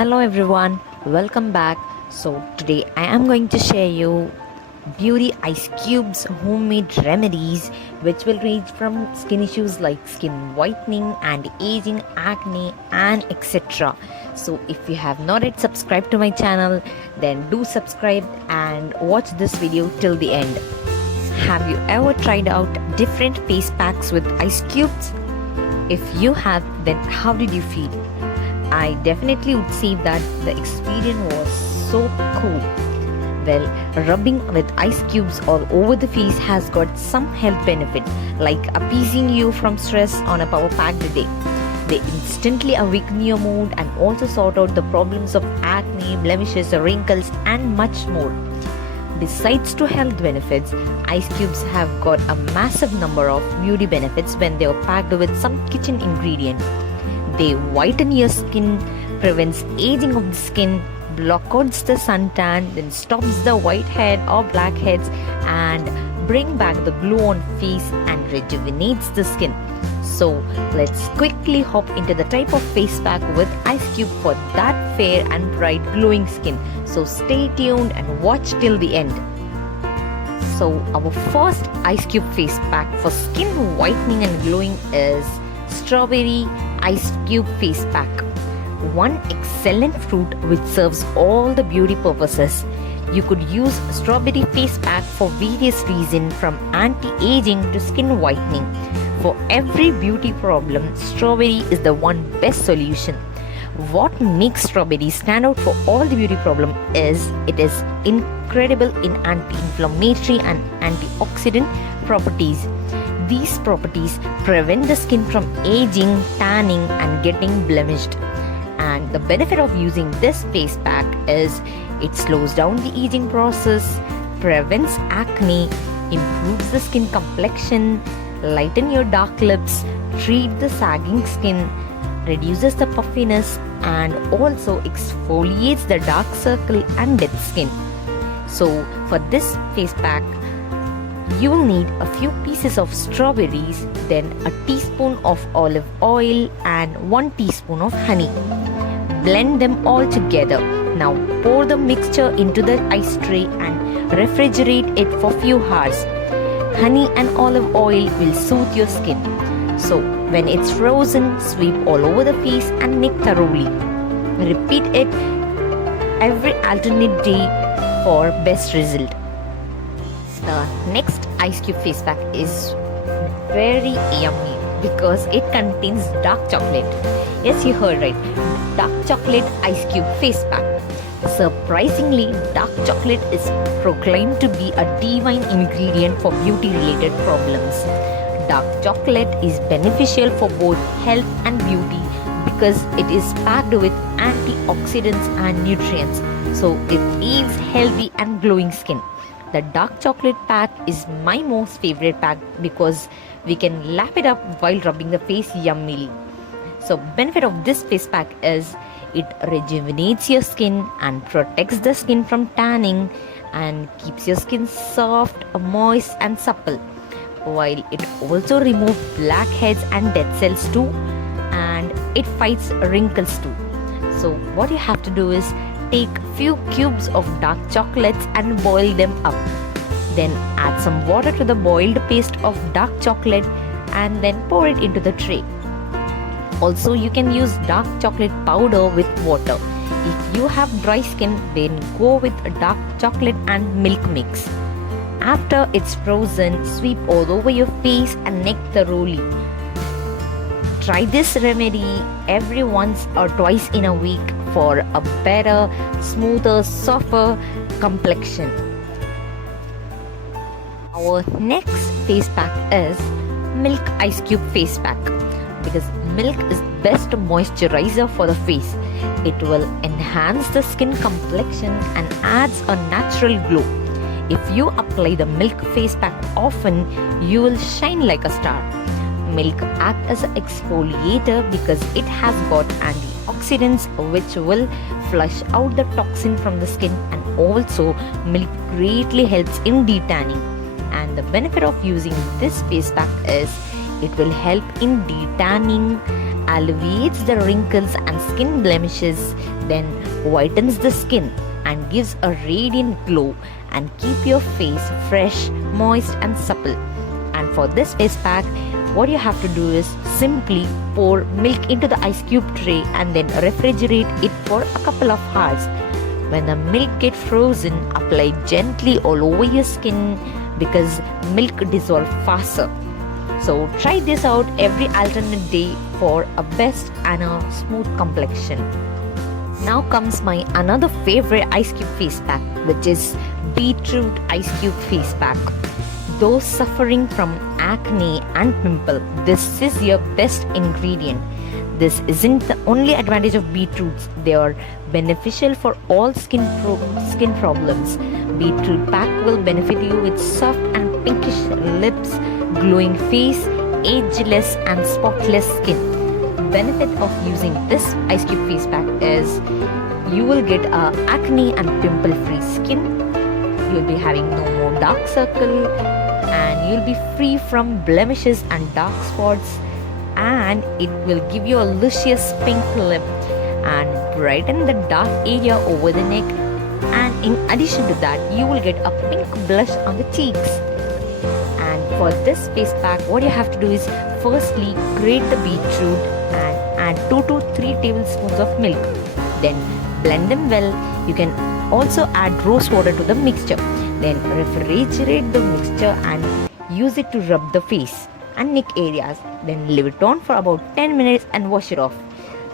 Hello everyone, welcome back. So today I am going to share you beauty ice cubes homemade remedies which will range from skin issues like skin whitening, anti-aging, acne and etc. So if you have not yet subscribed to my channel, then do subscribe and watch this video till the end. Have you ever tried out different face packs with ice cubes? If you have, then how did you feel? I definitely would say that the experience was so cool. Well, rubbing with ice cubes all over the face has got some health benefit, like appeasing you from stress on a power-packed day. They instantly awaken your mood and also sort out the problems of acne, blemishes, wrinkles and much more. Besides to health benefits, ice cubes have got a massive number of beauty benefits when they are packed with some kitchen ingredient. They whiten your skin, prevents aging of the skin, blockouts the suntan, then stops the whitehead or blackheads and bring back the glow on face and rejuvenates the skin. So let's quickly hop into the type of face pack with ice cube for that fair and bright glowing skin. So stay tuned and watch till the end. So our first ice cube face pack for skin whitening and glowing is strawberry ice cube face pack. One excellent fruit which serves all the beauty purposes. You could use strawberry face pack for various reasons, from anti-aging to skin whitening. For every beauty problem, strawberry is the one best solution. What makes strawberry stand out for all the beauty problem is it is incredible in anti-inflammatory and antioxidant properties. These properties prevent the skin from aging, tanning and getting blemished. And the benefit of using this face pack is it slows down the aging process, prevents acne, improves the skin complexion, lighten your dark lips, treat the sagging skin, reduces the puffiness and also exfoliates the dark circle and dead skin. So for this face pack, you will need a few pieces of strawberries, then a teaspoon of olive oil and 1 teaspoon of honey. Blend them all together. Now pour the mixture into the ice tray and refrigerate it for few hours. Honey and olive oil will soothe your skin. So when it's frozen, sweep all over the face and neck thoroughly. Repeat it every alternate day for best result. The next ice cube face pack is very yummy because it contains dark chocolate. Yes, you heard right. Dark chocolate ice cube face pack. Surprisingly, dark chocolate is proclaimed to be a divine ingredient for beauty related problems. Dark chocolate is beneficial for both health and beauty because it is packed with antioxidants and nutrients. So it gives healthy and glowing skin. The dark chocolate pack is my most favorite pack because we can lap it up while rubbing the face yummily. So benefit of this face pack is it rejuvenates your skin and protects the skin from tanning and keeps your skin soft, moist and supple. While it also removes blackheads and dead cells too, and it fights wrinkles too. So what you have to do is take few cubes of dark chocolates and boil them up. Then add some water to the boiled paste of dark chocolate and then pour it into the tray. Also, you can use dark chocolate powder with water. If you have dry skin, then go with a dark chocolate and milk mix. After it's frozen, sweep all over your face and neck thoroughly. Try this remedy every once or twice in a week for a better, smoother, softer complexion. Our next face pack is milk ice cube face pack because milk is best moisturizer for the face. It will enhance the skin complexion and adds a natural glow. If you apply the milk face pack often, you will shine like a star. Milk acts as an exfoliator because it has got antioxidants which will flush out the toxin from the skin, and also milk greatly helps in detanning. And the benefit of using this face pack is it will help in detanning, alleviates the wrinkles and skin blemishes, then whitens the skin and gives a radiant glow and keep your face fresh, moist and supple. And for this face pack, what you have to do is simply pour milk into the ice cube tray and then refrigerate it for a couple of hours. When the milk gets frozen, apply gently all over your skin because milk dissolves faster. So try this out every alternate day for a best and a smooth complexion. Now comes my another favorite ice cube face pack, which is beetroot ice cube face pack. Those suffering from acne and pimple, this is your best ingredient. This isn't the only advantage of beetroots. They are beneficial for all skin problems. Beetroot pack will benefit you with soft and pinkish lips, glowing face, ageless and spotless skin. Benefit of using this ice cube face pack is you will get a acne and pimple free skin. You will be having no more dark circle and you will be free from blemishes and dark spots, and it will give you a luscious pink lip and brighten the dark area over the neck, and in addition to that you will get a pink blush on the cheeks. And for this face pack, what you have to do is firstly grate the beetroot and add 2 to 3 tablespoons of milk. Then blend them well. You can also add rose water to the mixture. Then refrigerate the mixture and use it to rub the face and neck areas. Then leave it on for about 10 minutes and wash it off.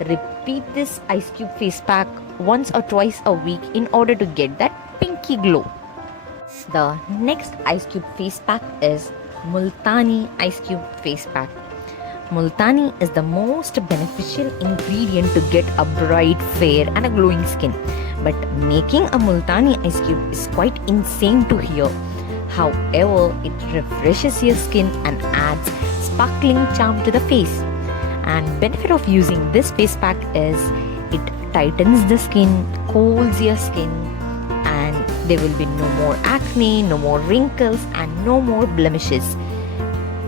Repeat this ice cube face pack once or twice a week in order to get that pinky glow. The next ice cube face pack is Multani ice cube face pack. Multani is the most beneficial ingredient to get a bright, fair and a glowing skin. But making a Multani ice cube is quite insane to hear. However, it refreshes your skin and adds sparkling charm to the face. And benefit of using this face pack is it tightens the skin, cools your skin, and there will be no more acne, no more wrinkles and no more blemishes.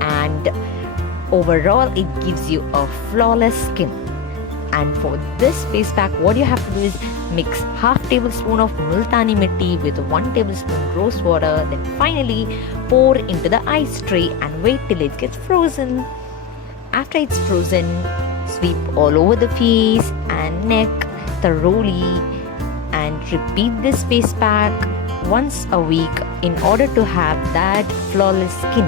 And overall, it gives you a flawless skin. And for this face pack, what you have to do is mix half tablespoon of Multani Mitti with 1 tablespoon rose water. Then finally pour into the ice tray and wait till it gets frozen. After it's frozen, sweep all over the face and neck thoroughly and repeat this face pack once a week in order to have that flawless skin.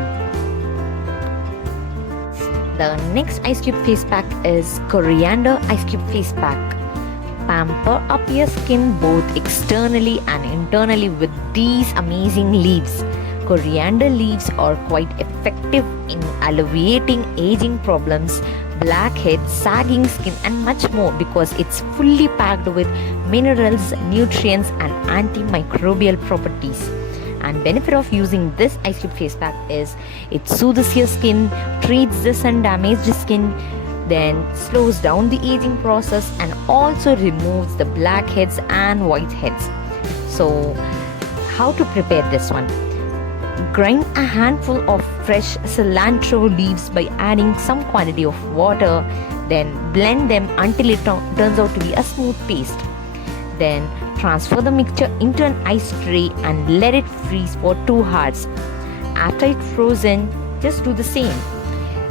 The next ice cube face pack is Coriander ice cube face pack. Pamper up your skin both externally and internally with these amazing leaves. Coriander leaves are quite effective in alleviating aging problems, blackheads, sagging skin and much more because it's fully packed with minerals, nutrients and antimicrobial properties. And benefit of using this ice cube face pack is it soothes your skin, treats the sun damaged skin, then slows down the aging process and also removes the blackheads and whiteheads. So how to prepare this one? Grind a handful of fresh cilantro leaves by adding some quantity of water, then blend them until it turns out to be a smooth paste. Then transfer the mixture into an ice tray and let it freeze for 2 hours. After it's frozen, just do the same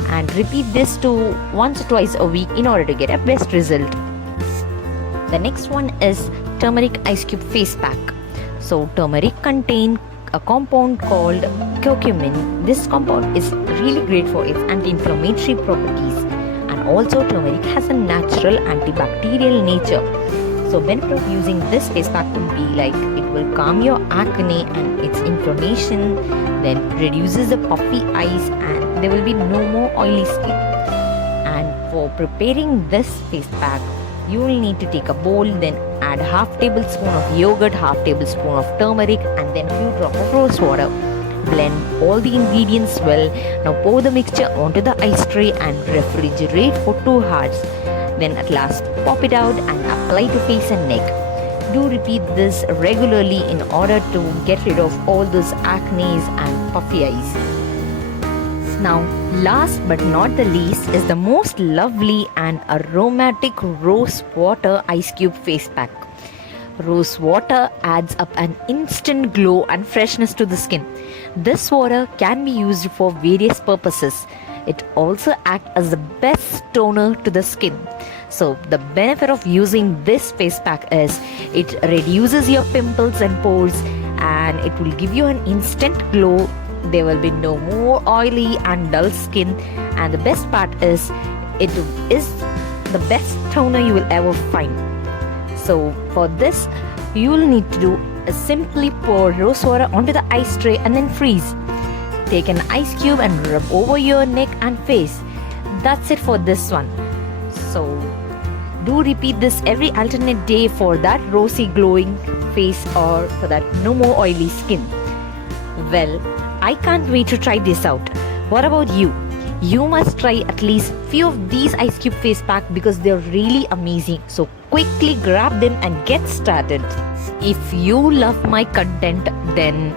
and repeat this to once or twice a week in order to get a best result. The next one is turmeric ice cube face pack. So turmeric contains a compound called curcumin. This compound is really great for its anti-inflammatory properties, and also turmeric has a natural antibacterial nature. So benefit of using this face pack would be like it will calm your acne and its inflammation, then reduces the puffy eyes and there will be no more oily skin. And for preparing this face pack, you will need to take a bowl, then add half tablespoon of yogurt, half tablespoon of turmeric and then few drops of rose water. Blend all the ingredients well. Now pour the mixture onto the ice tray and refrigerate for 2 hours. Then at last pop it out and apply to face and neck. Do repeat this regularly in order to get rid of all those acne and puffy eyes. Now Last but not the least is the most lovely and aromatic rose water ice cube face pack. Rose water adds up an instant glow and freshness to the skin. This water can be used for various purposes. It also acts as the best toner to the skin. So the benefit of using this face pack is it reduces your pimples and pores, and it will give you an instant glow. There will be no more oily and dull skin, and the best part is it is the best toner you will ever find. So for this, you will need to do is simply pour rose water onto the ice tray and then freeze. Take an ice cube and rub over your neck and face. That's it for this one. So do repeat this every alternate day for that rosy glowing face or for that no more oily skin. Well, I can't wait to try this out. What about you? You must try at least few of these ice cube face pack because they're really amazing. So quickly grab them and get started. If you love my content, then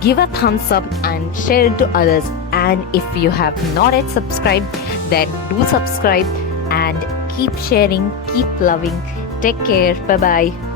give a thumbs up and share it to others. And if you have not yet subscribed, then do subscribe and keep sharing, keep loving. Take care. Bye bye.